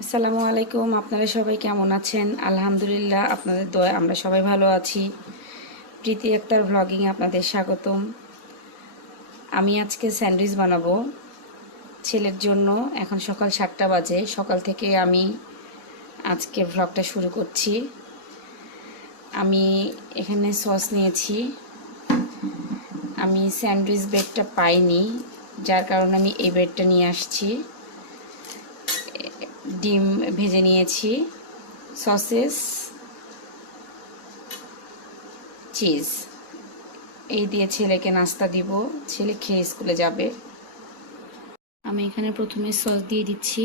আসসালামু আলাইকুম, আপনারা সবাই কেমন আছেন? আলহামদুলিল্লাহ, আপনাদের দয়া আমরা সবাই ভালো আছি। প্রীতি আক্তার ব্লগিং আপনাদের স্বাগতম। আমি আজকে স্যান্ডউইচ বানাবো ছেলের জন্য। এখন সকাল সাতটা বাজে, সকাল থেকে আমি আজকে ভ্লগটা শুরু করছি। আমি এখানে সস নিয়েছি। আমি স্যান্ডউইচ ব্রেডটা পাইনি, যার কারণে আমি এই ব্রেডটা নিয়ে আসছি। ডিম ভেজে নিয়েছি, সসেস, চিজ। এই দিয়ে ছেলেকে নাস্তা দিব, ছেলে খেয়ে স্কুলে যাবে। আমি এখানে প্রথমে সস দিয়ে দিচ্ছি।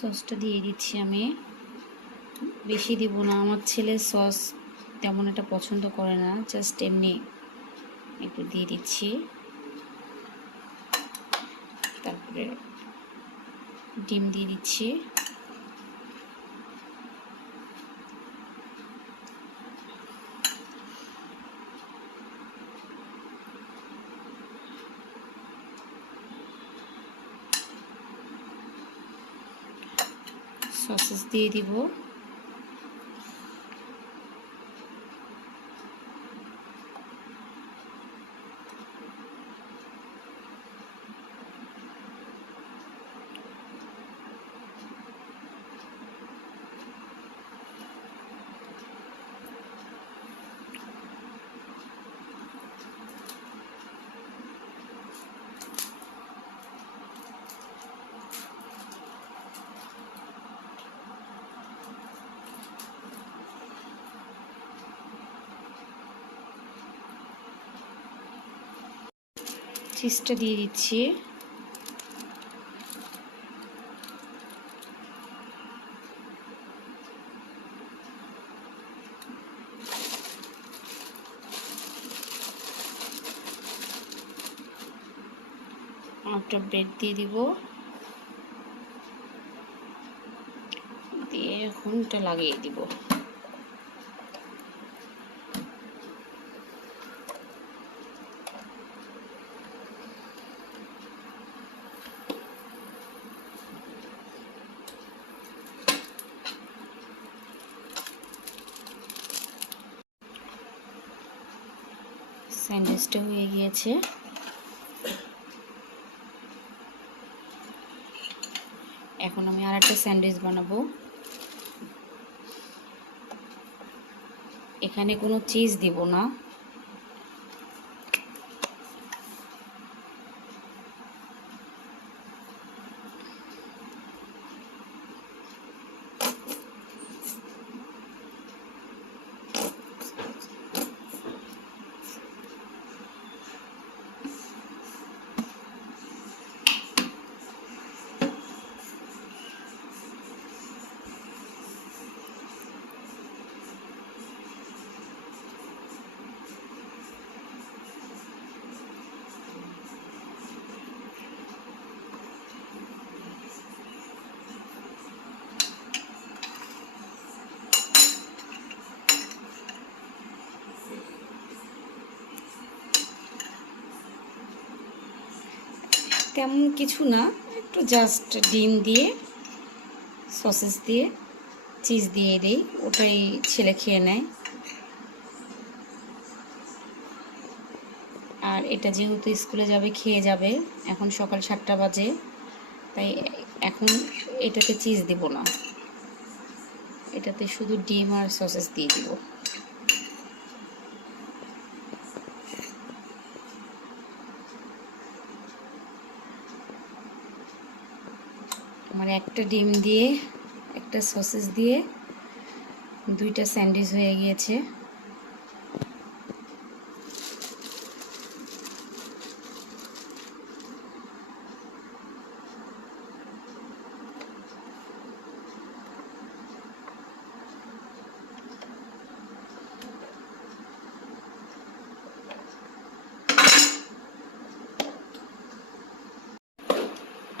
সসটা দিয়ে দিচ্ছি আমি। বেশি দিব না, আমার ছেলে সস তেমন একটা পছন্দ করে না জাস্ট এমনি একটু দিয়ে দিচ্ছি। তারপরে ডিম দিয়ে দিচ্ছি। সসেস দিয়ে দিব চিজটা দিয়ে দিচ্ছি। একটা ব্রেড দিয়ে দিব। দিয়ে এখনটা লাগিয়ে দিব স্যান্ডউইচটা গিয়েছে এখন আমি আর একটা স্যান্ডউইচ বানাবো। এখানে কোনো চিজ দিব না। তেমন কিছু না, একটু জাস্ট ডিম দিয়ে সসেস দিয়ে চিজ দিয়ে দিই, ওটাই ছেলে খেয়ে নেয়। আর এটা যেহেতু স্কুলে যাবে, খেয়ে যাবে, এখন সকাল সাতটা বাজে, তাই এখন এটাতে চিজ দিব না। এটাতে শুধু ডিম আর সসেস দিয়ে দিব। একটা ডিম দিয়ে একটা সসেস দিয়ে দুইটা স্যান্ডউইচ হয়ে গিয়েছে।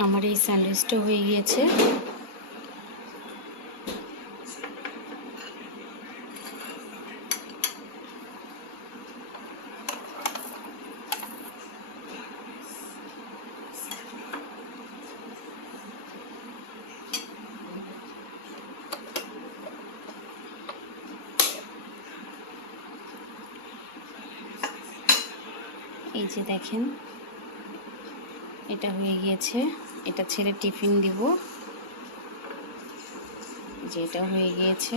আমার এই স্যান্ডউইচটা হয়ে গিয়েছে। এই যে দেখেন এটা হয়ে গিয়েছে। এটা ছেড়ে টিফিন দিব। যে এটা হয়ে গিয়েছে।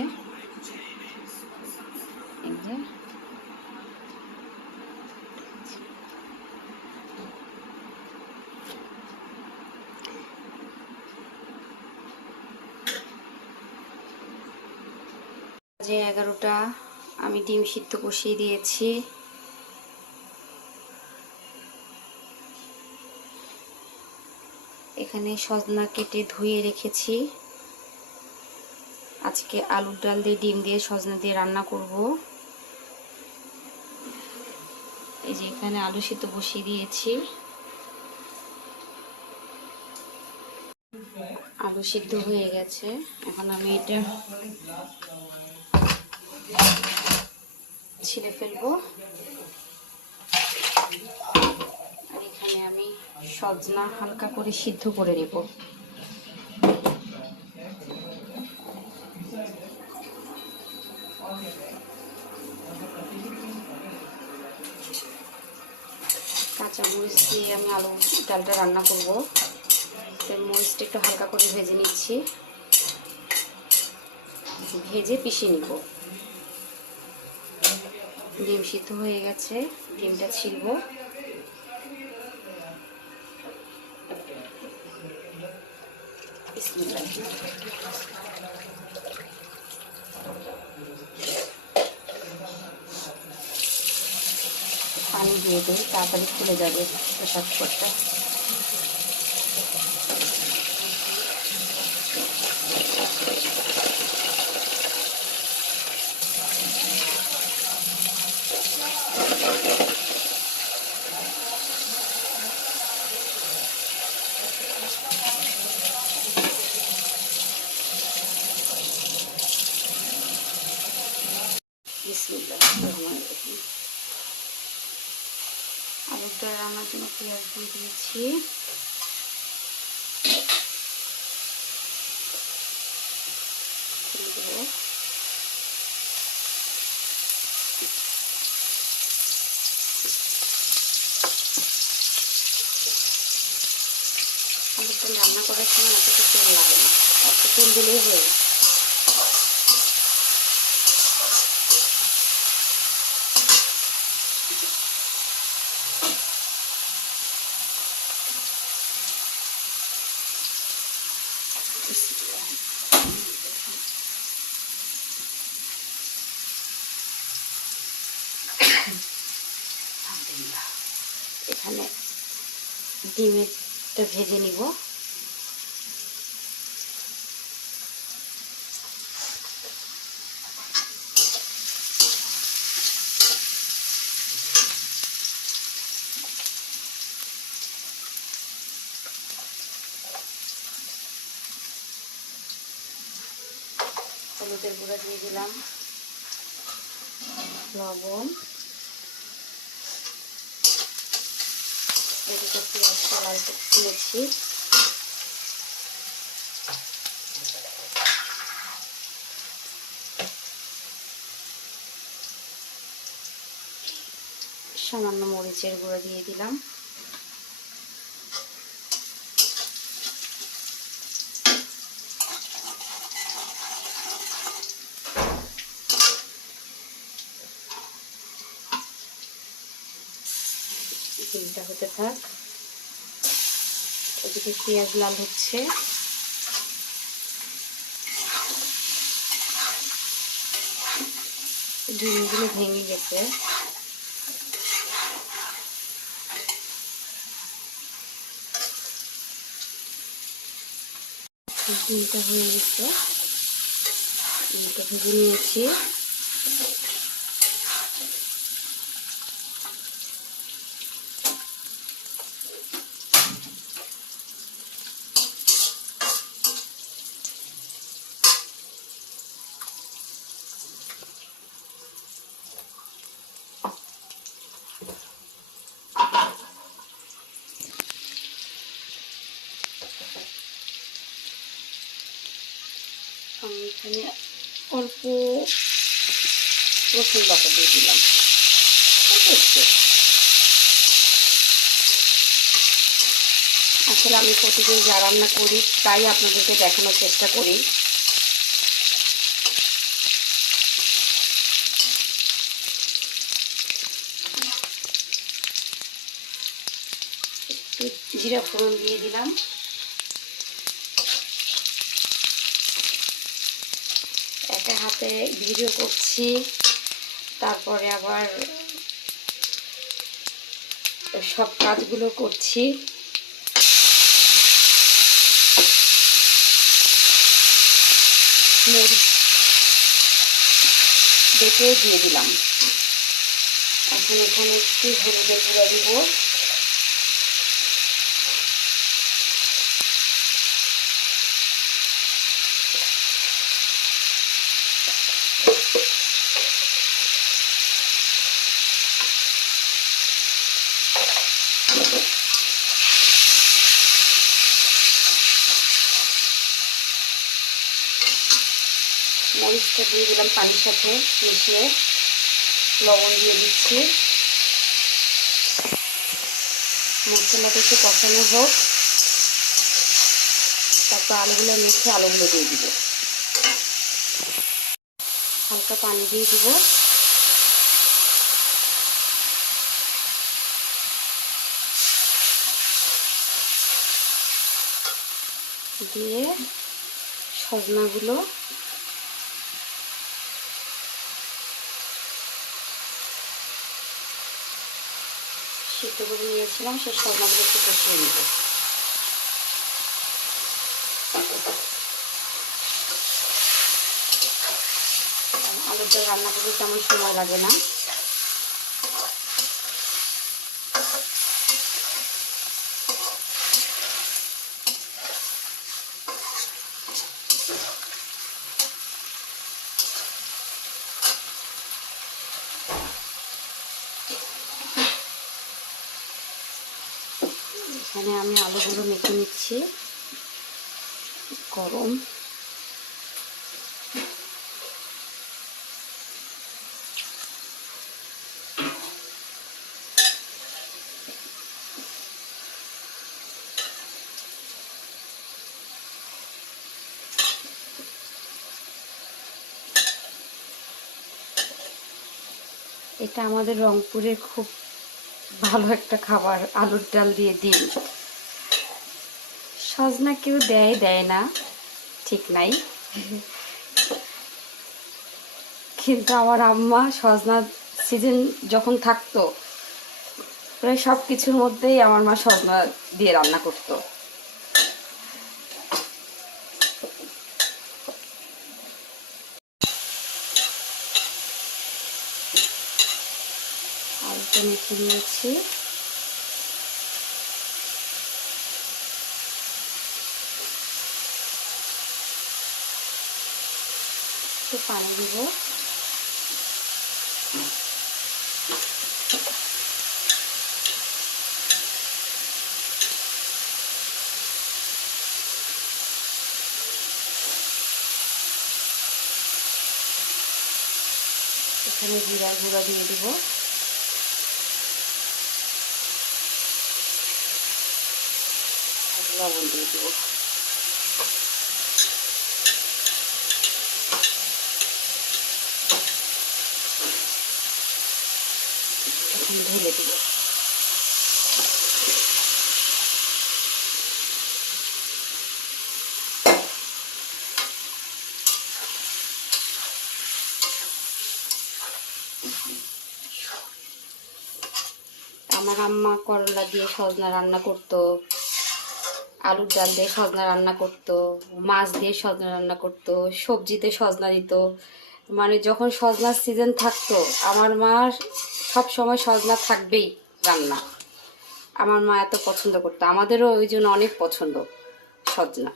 যে। এগারোটা, আমি ডিম সিদ্ধ কষিয়ে দিয়েছি। এখানে সজনা কেটে ধুয়ে রেখেছি। আজকে আলুর ডাল দিয়ে, ডিম দিয়ে সজনা দিয়ে রান্না করব। এই যে এখানে আলু সিদ্ধ বসিয়ে দিয়েছি। আলু সিদ্ধ হয়ে গেছে। এখন আমি এটা ছিঁড়ে ফেলব। এখানে আমি সজনা হালকা করে সিদ্ধ করে নেব। কাঁচা মরিচ দিয়ে আমি আলু ডালটা রান্না করব। তো মরিচটা একটু হালকা করে ভেজে নিচ্ছি। ভেজে পিষে নিব। ডিম সিদ্ধ হয়ে গেছে, ডিমটা ছিলবো বিসমিল্লাহ। পানি দিয়ে দিই তাড়াতাড়ি খুলে যাবে প্রেশার কুকারটা বিসমিল্লাহ রহমান রহিম আলুটা রান্নার জন্য পেঁয়াজ দিয়ে দিয়েছি দিয়ে দেবো আলুটা করার সময় এতটা তেল লাগে না অত তেল দিলেই হয়ে এখানে ডিমেরটা ভেজে নিব। হলুদের গুঁড়া দিয়ে দিলাম লবণ এদিকে লাল করে তুলেছি সামান্য মরিচের গুঁড়ো দিয়ে দিলাম ডিমটা হতে থাক ওদিকে পেঁয়াজ লাল হচ্ছে। ডিমগুলো ভেঙে গেছে। ডিমটা হয়ে গেছে। ডিমটা ভেজে নিয়েছি। এখানে অল্প রসুন বাটা দিয়ে দিলাম। আসলে আমি প্রতিদিন যা রান্না করি, তাই আপনাদেরকে দেখানোর চেষ্টা করি। জিরা ফোড়ন দিয়ে দিলাম। হাতে ভিডিও করছি। তারপরে আবার সব কাজগুলো করছি। দিয়ে দিলাম। এখন এখানে একটু হলুদের গুঁড়া দিব মরিচটা দিয়ে দিলাম পানির সাথে মিশিয়ে। লবণ দিয়ে দিচ্ছি। মশলাটা একটু কষানো হোক। তারপর আলুগুলো মেখে আলুগুলো দিয়ে দিব। হালকা পানি দিয়ে দিব। দিয়ে সজনাগুলো সিদ্ধ করে নিয়েছিলাম সেই সজনাগুলো একটু কষিয়ে নিব আলুটা রান্না করতে তেমন সময় লাগে না। এখানে আমি আলুগুলো মেখে নিচ্ছি। গরম। এটা আমাদের রংপুরের খুব ভালো একটা খাবার, আলুর ডাল দিয়ে দিন সজনা কেউ দেয় দেয় না, ঠিক নাই। কিন্তু আমার আম্মা সজনা সিজন যখন থাকতো, প্রায় সব কিছুর মধ্যেই আমার মা সজনা দিয়ে রান্না করতো। আলুটা মেখে নিয়েছি। একটু পানি দিব। এখানে জিরার গুঁড়া দিয়ে দিব। লবণ দিয়ে দিব ঢেলে দিব আমার আম্মা করলা দিয়ে সজনা রান্না করতো। আলুর ডাল দিয়ে সজনা রান্না করতো, মাছ দিয়ে সজনা রান্না করতো, সবজিতে সজনা দিত। মানে যখন সজনার সিজন থাকতো, আমার মা সব সময় সজনা থাকবেই রান্না। আমার মা এত পছন্দ করতো। আমাদেরও ওই জন্য অনেক পছন্দ সজনা।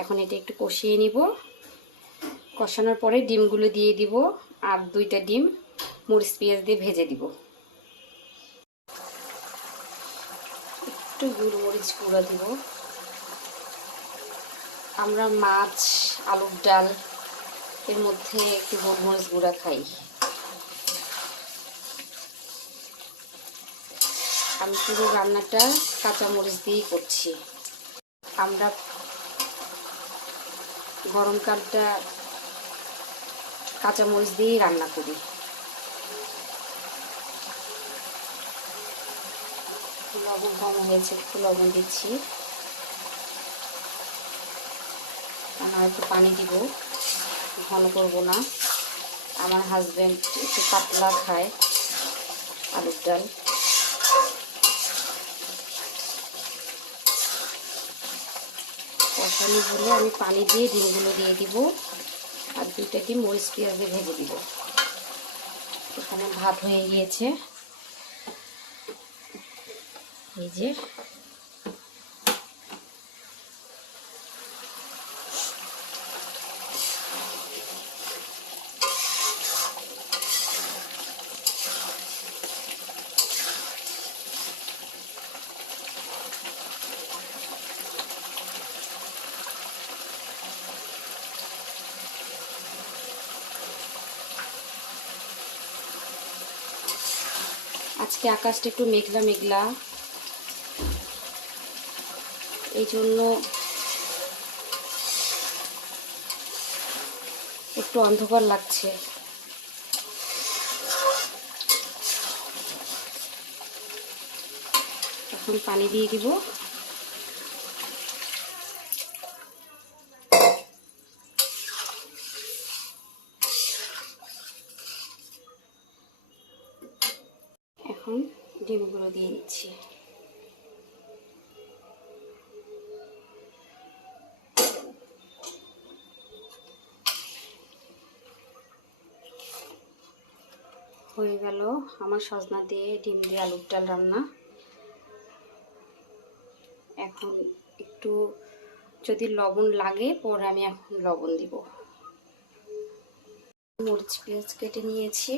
এখন এটা একটু কষিয়ে নিব। কষানোর পরে ডিমগুলো দিয়ে দিব আর দুইটা ডিম মরিচ পেঁয়াজ দিয়ে ভেজে দিব। একটু গুঁড়ো মরিচ গুঁড়া দিব। আমরা মাছ, আলুর ডাল, এর মধ্যে একটু গোলমরিচ গুঁড়া খাই। আমি পুরো রান্নাটা কাঁচামরিচ দিয়েই করছি। আমরা গরমকালটা কাঁচামরিচ দিয়েই রান্না করি। লবণ কম হয়েছে, একটু লবণ দিচ্ছি। আর একটু পানি দিব ঘন করব না। আমার হাজব্যান্ড একটু পাতলা খায়, আলুর ডাল। কষানি হলে আমি পানি দিয়ে ডিমগুলো দিয়ে দিব, আর দুইটা ডিম মরিচ পেঁয়াজ ভেজে দিব। এখানে ভাত হয়ে গিয়েছে। এই যে। আজকে আকাশটা একটু মেঘলা মেঘলা এই জন্য একটু অন্ধকার লাগছে। এখন পানি দিয়ে দিব। এখন ডিমগুলো দিয়ে দিচ্ছি। গেল, আমার সজনা দিয়ে ডিম দিয়ে আলুর ডাল রান্না। এখন একটু যদি লবণ লাগে, পরে আমি এখন লবণ দিব। মরিচ পেঁয়াজ কেটে নিয়েছি।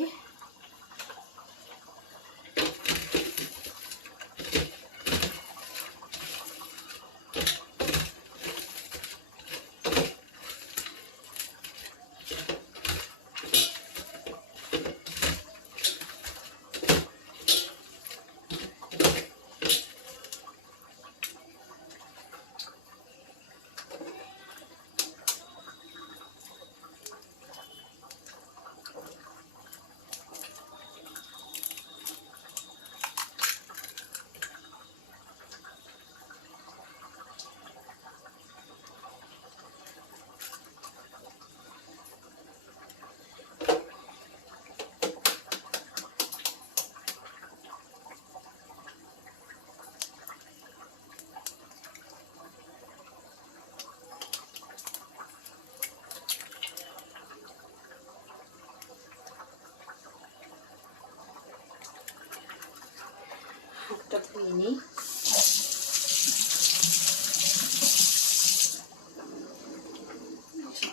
ধুয়ে নিই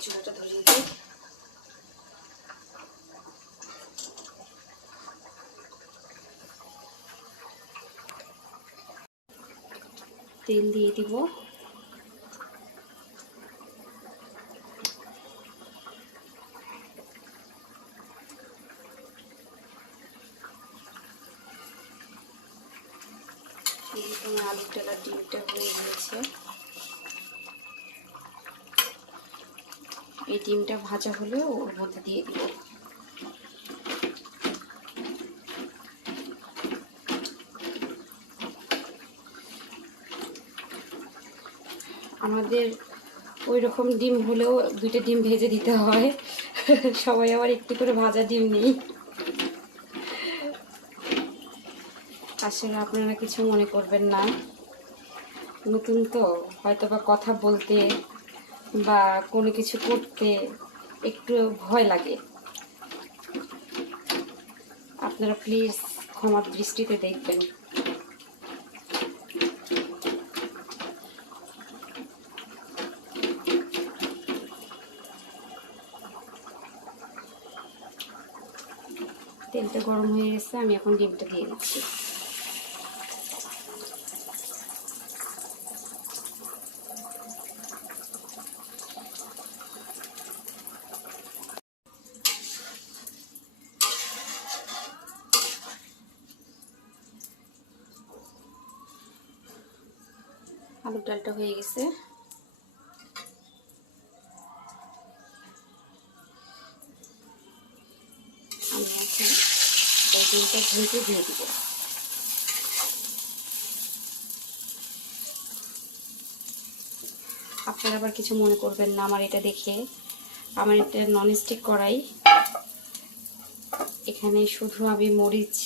চুলাটা তেল দিয়ে দিব। এরকম আলু টেলার ডিমটা হয়ে গিয়েছে। এই ডিমটা ভাজা হলে ওর মধ্যে দিয়ে দিব। আমাদের ওই রকম ডিম হলেও দুইটা ডিম ভেজে দিতে হয়। সবাই আবার একটু করে ভাজা ডিম নেই। আসলে আপনারা কিছু মনে করবেন না। নতুন তো হয়তো বা কথা বলতে বা কোনো কিছু করতে একটু ভয় লাগে। আপনারা প্লিজ ক্ষমার দৃষ্টিতে দেখবেন। তেলটা গরম হয়ে গেছে, আমি এখন ডিমটা দিয়ে দিচ্ছি আলুর ডালটা হয়ে গেছে। আপনারা আবার কিছু মনে করবেন না আমার এটা দেখে। আমার এটা ননস্টিক করাই। এখানে শুধু আমি মরিচ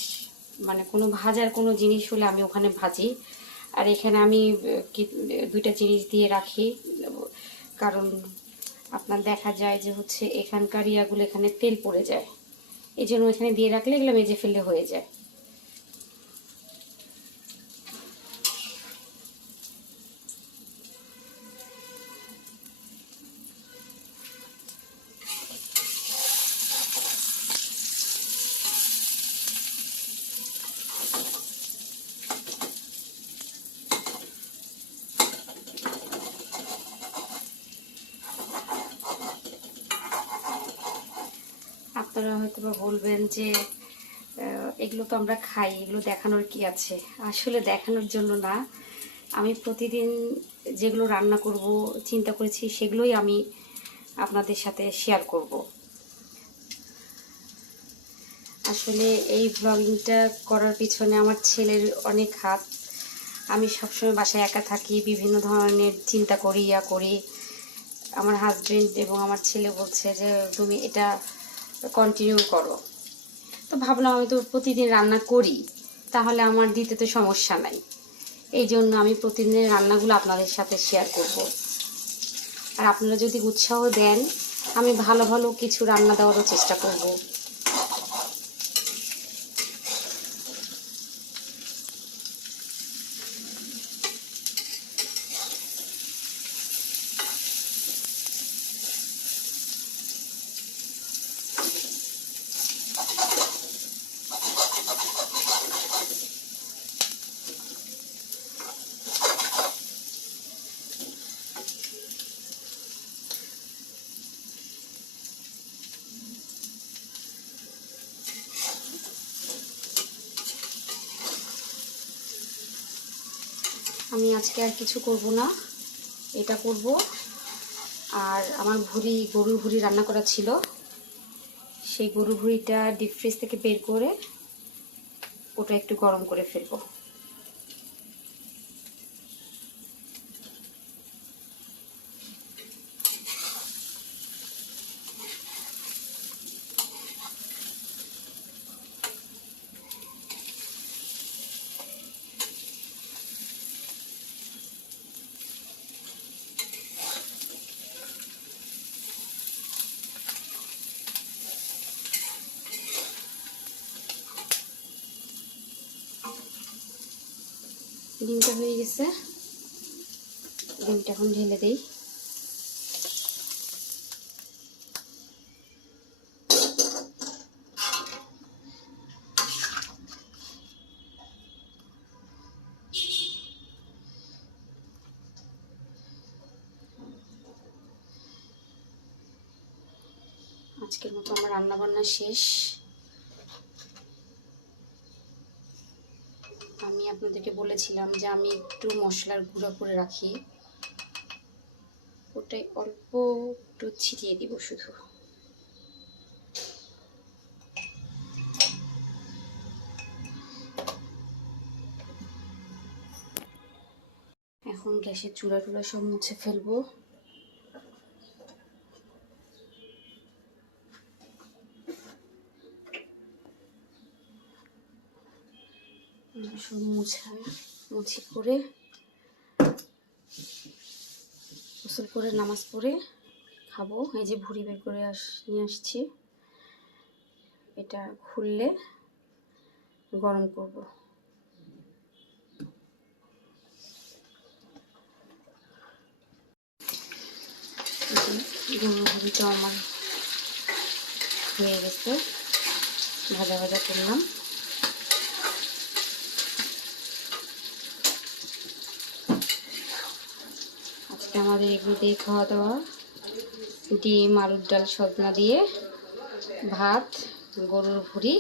মানে কোনো ভাজার কোনো জিনিস হলে আমি ওখানে ভাজি। আর এখানে আমি দুইটা জিনিস দিয়ে রাখি। কারণ আপনার দেখা যায় যে হচ্ছে এখানকার ইয়াগুলো এখানে তেল পড়ে যায়। এই জন্য এখানে দিয়ে রাখলে এগুলো মেজে ফেললে হয়ে যায়। আপনারা হয়তো বা বলবেন যে এগুলো তো আমরা খাই, এগুলো দেখানোর কি আছে? আসলে দেখানোর জন্য না। আমি প্রতিদিন যেগুলো রান্না করব, চিন্তা করেছি, সেগুলোই আমি আপনাদের সাথে শেয়ার করব। আসলে এই ব্লগিংটা করার পিছনে আমার ছেলের অনেক হাত। আমি সবসময় বাসায় একা থাকি, বিভিন্ন ধরনের চিন্তা করি, ইয়া করি। আমার হাজবেন্ড এবং আমার ছেলে বলছে যে, তুমি এটা কন্টিনিউ করো। তো ভাবলাম আমি তো প্রতিদিন রান্না করি, তাহলে আমার দিতে তো সমস্যা নাই। এই জন্য আমি প্রতিদিনের রান্নাগুলো আপনাদের সাথে শেয়ার করব। আর আপনারা যদি উৎসাহ দেন, আমি ভালো ভালো কিছু রান্না দেওয়ারও চেষ্টা করব আমি আজকে আর কিছু করব না। এটা করব। আর আমার ভুড়ি, গরুর ভুড়ি রান্না করা ছিল। সেই গরুর ভুড়িটা ডিপ ফ্রিজ থেকে বের করে ওটা একটু গরম করে ফেলব। ডিমটা হয়ে গেছে। ডিমটা এখন ঢেলে দেই। আজকের মতো আমার রান্না বান্না শেষ আমি আপনাদেরকে বলেছিলাম যে আমি একটু মশলার গুঁড়া করে রাখি। ওটাই অল্প একটু ছিটিয়ে দিব শুধু। এখন গ্যাসের চূড়া টুড়া সব মুছে ফেলব সব মুছা, মুছি করে, গোসল করে, নামাজ পড়ে খাব। এই যে ভুড়ি বের করে আস, নিয়ে আসছি। এটা খুললে গরম করব। ভুড়িটা আমার হয়ে গেছে। ভাজা ভাজা করলাম। আজকে আমাদের এগুলো দিয়ে খাওয়া দাওয়া ডিম, আলুর ডাল, সজনা দিয়ে, ভাত, গরুর ভুড়ি।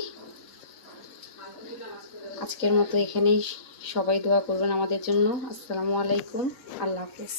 আজকের মতো এখানেই সবাই দোয়া করবেন আমাদের জন্য। আসসালামু আলাইকুম। আল্লাহ হাফেজ।